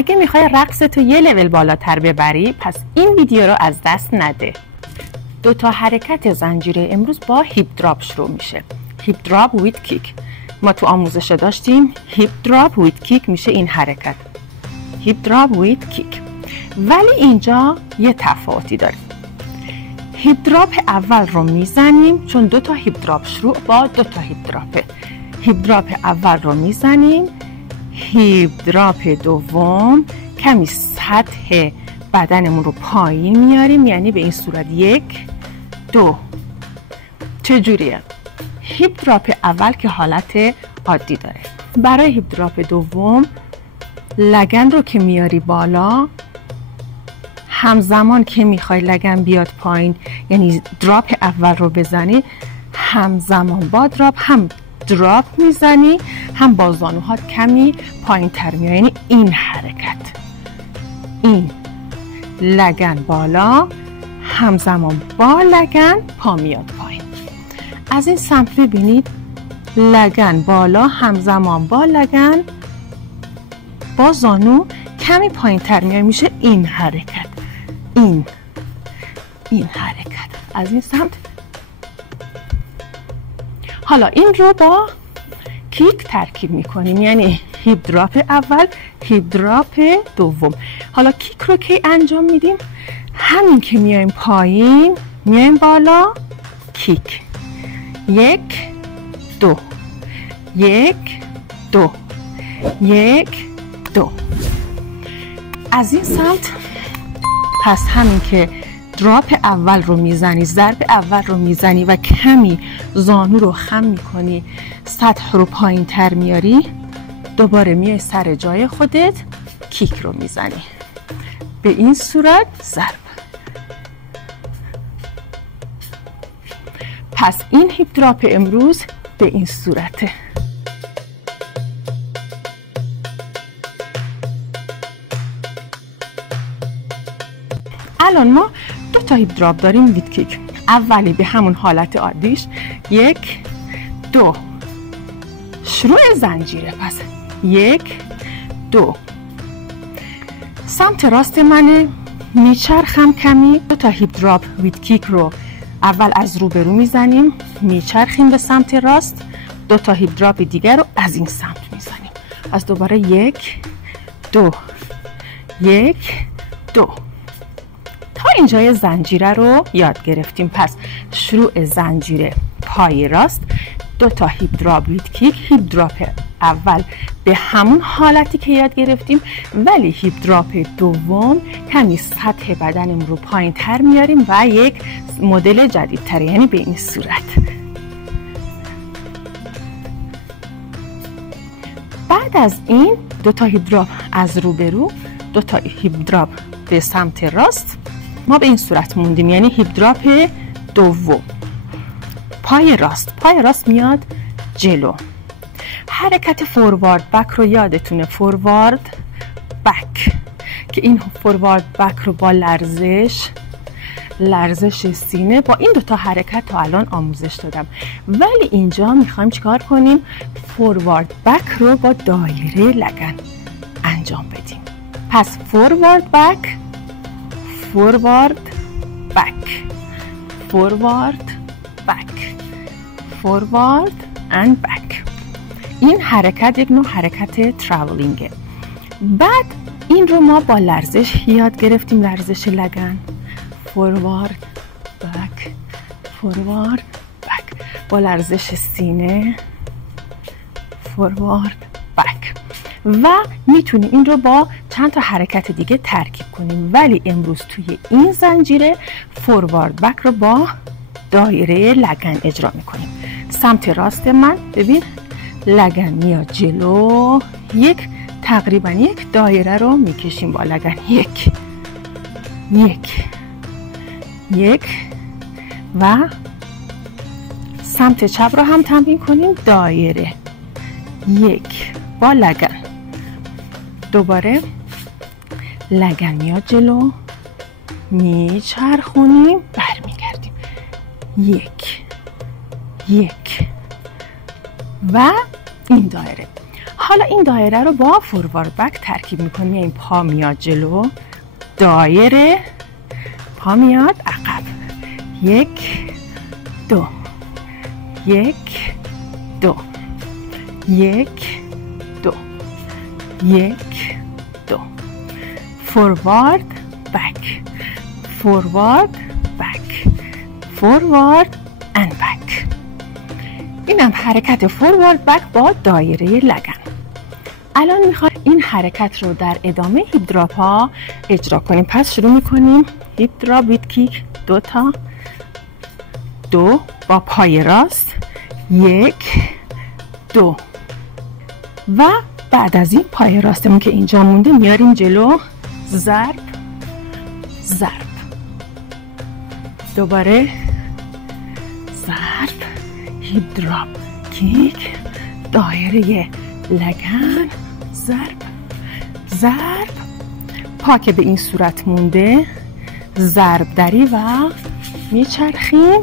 اگه میخوای رقصتو یه لول بالاتر ببری پس این ویدیو رو از دست نده. 2 تا حرکت زنجیره امروز با هیپ دراپ شروع میشه. هیپ دراپ ویت کیک. ما تو آموزش داشتیم هیپ دراپ ویت کیک میشه این حرکت. هیپ دراپ ویت کیک. ولی اینجا یه تفاوتی داره. هیپ دراپ اول رو میزنیم چون 2 تا هیپ دراپ شروع با 2 تا هیپ دراپه. هیپ دراپ اول رو میزنیم، هیپ دراپ دوم کمی سطح بدنمون رو پایین میاریم، یعنی به این صورت 1 2. چجوریه؟ هیپ دراپ اول که حالت عادی داره. برای هیپ دراپ دوم لگن رو که میاری بالا، همزمان که میخوای لگن بیاد پایین یعنی دراپ اول رو بزنی، همزمان با دراپ هم دراپ میزنی هم با زانوهات کمی پایین تر میاری، یعنی این حرکت. این لگن بالا همزمان با لگن پا میاد پایین. از این سمت ببینید لگن بالا همزمان با لگن با زانو کمی پایین تر میاد، میشه این حرکت. این حرکت از این سمت. حالا این رو با کیک ترکیب میکنیم، یعنی هیپ دراپ اول هیپ دراپ دوم. حالا کیک رو که انجام میدیم همین که میایم پایین میایم بالا، کیک 1 2 1 2 1 2. از این سمت پس همین که دراپ اول رو میزنی، ضرب اول رو میزنی و کمی زانو رو خم میکنی، سطح رو پایین تر میاری، دوباره میای سر جای خودت کیک رو میزنی به این صورت ضرب. پس این هیپ دراپ امروز به این صورته. الان ما 2 تا هیپ دراپ داریم ویت کیک. اولی به همون حالت عادیش 1 2 شروع زنجیره. پس 1 2 سمت راست منه، میچرخم کمی. 2 تا هیپ دراپ ویت کیک رو اول از روبرو میزنیم، میچرخیم به سمت راست. 2 تا هیپ دراپ دیگر رو از این سمت میزنیم. از دوباره 1 2 1 2. تا اینجای زنجیره رو یاد گرفتیم. پس شروع زنجیره پای راست، 2 تا هیپ دراپ ویت کیک. هیپ دراپ اول به همون حالتی که یاد گرفتیم، ولی هیپ دراپ دوم کمی سطح بدنمون رو پایین تر میاریم و یک مدل جدید تر، یعنی به این صورت. بعد از این 2 تا هیپ دراپ از روبرو، 2 تا هیپ دراپ به سمت راست. ما به این صورت موندیم، یعنی هیپ دراپ دوم پای راست میاد جلو. حرکت فوروارد بک رو یادتونه، فوروارد بک، که این فوروارد بک رو با لرزش سینه با این 2 تا حرکت تا الان آموزش دادم. ولی اینجا میخوایم چیکار کنیم؟ فوروارد بک رو با دایره لگن انجام بدیم. پس فوروارد بک، فوروارد بک، فوروارد بک، فوروارد اند بک. این حرکت یک نوع حرکت تراولینگه. بعد این رو ما با لرزش یاد گرفتیم، لرزش لگن، فوروارد بک، فوروارد بک، با لرزش سینه، فوروارد بک. و میتونیم این رو با چند تا حرکت دیگه ترکیب کنیم، ولی امروز توی این زنجیره فوروارد بک رو با دایره لگن اجرا میکنیم. سمت راست من ببین لگن میاد جلو، تقریبا یک دایره رو میکشیم با لگن. 1 1 و سمت چپ رو هم تمرین کنیم، دایره 1 با لگن. دوباره لگن میاد جلو، میچرخونیم، برمیگردیم. 1 و این دایره. حالا این دایره رو با فوروارد بک ترکیب میکنیم. این پا میاد جلو، دایره، پا میاد عقب. 1 2 1 2 1 2 1 2 فوروارد بک، فوروارد بک، فوروارد اند بک. اینم حرکت فوروارد بک با دایره لگن. الان میخوایم این حرکت رو در ادامه هیپ دراپ ها اجرا کنیم. پس شروع میکنیم هیپ دراپ ویت کیک. 2 تا 2 با پای راست، 1 2 و بعد از این پای راستمون که اینجا مونده میاریم جلو، ضرب ضرب، دوباره ضرب، هیپ دراپ کیک، دایره لگن، ضرب ضرب، پا که به این صورت مونده، ضرب دری و میچرخیم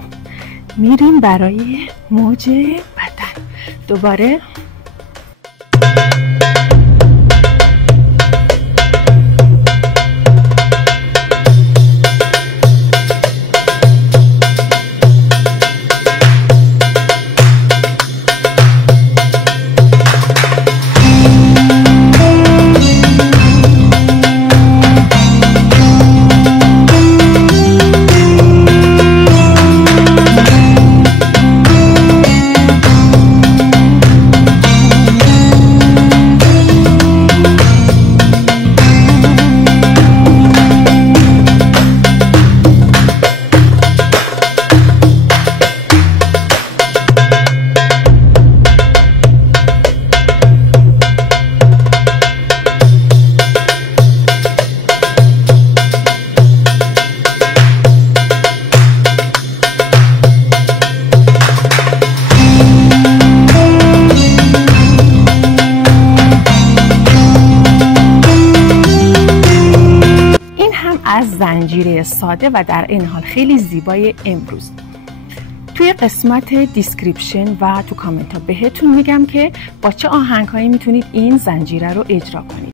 میریم برای موج بدن. دوباره از زنجیره ساده و در این حال خیلی زیبای امروز. توی قسمت دیسکریپشن و تو کامنت ها بهتون میگم که با چه آهنگ هایی میتونید این زنجیره رو اجرا کنید.